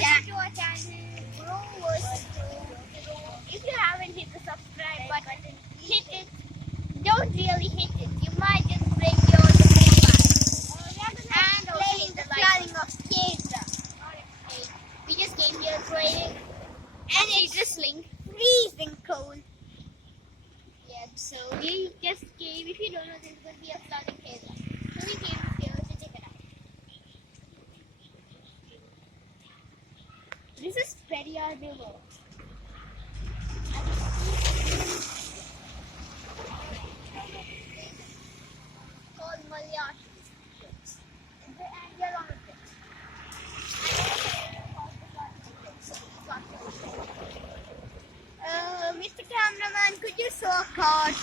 to our channel, Growers. If you haven't hit the subscribe button, hit it. Don't really hit it. You might just break your back. And also hit the flooding of caves. We just came here training, and it's drizzling, freezing cold. Yeah, so we just came. If you don't know, there's going to be a flooding cave. So we came here to check it out. This is Periyar River. Called Malayalam. And you're on a bridge. Mr. Cameraman, could you show a card?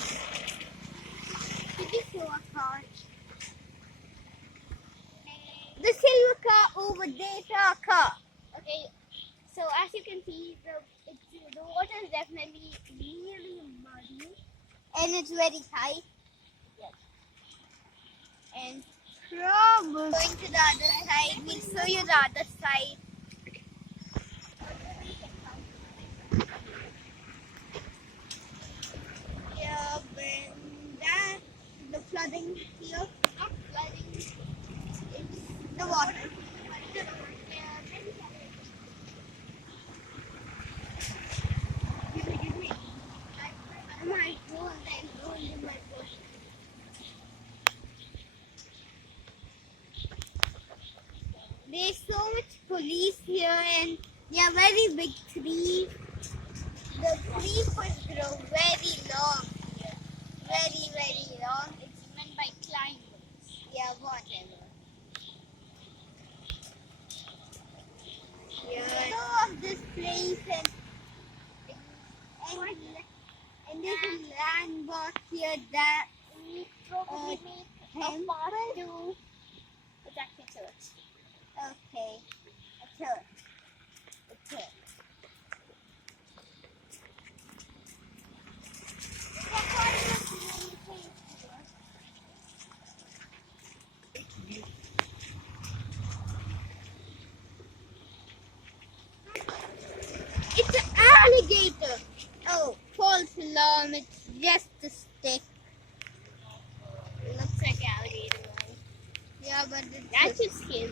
Could you show a card? The silver car over there is our car. Okay, so as you can see, the water is definitely really muddy. And it's very high. Yes. And probably going to the other side. We'll show you the other side. Yeah, when the flooding here, not flooding, it's the water. Give me. My phone and holding my phone. There's so much police here and they are very big trees. The tree could grow very long. Very, very long. It's meant by climbers. Yeah, whatever. Yeah. So of this place and there's a landmark here that we probably make a part to protect the church. Okay, a church. A church. It's an alligator. Oh, false alarm. It's just a stick. It looks like alligator. Right? Yeah, but that's just scary.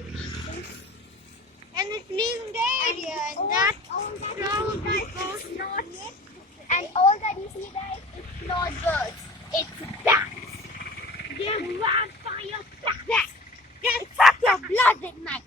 And it's leaving the area, and that's probably it's not. And all that you see, guys, it's not birds. It's bats. They're vampire bats. They suck your blood at night.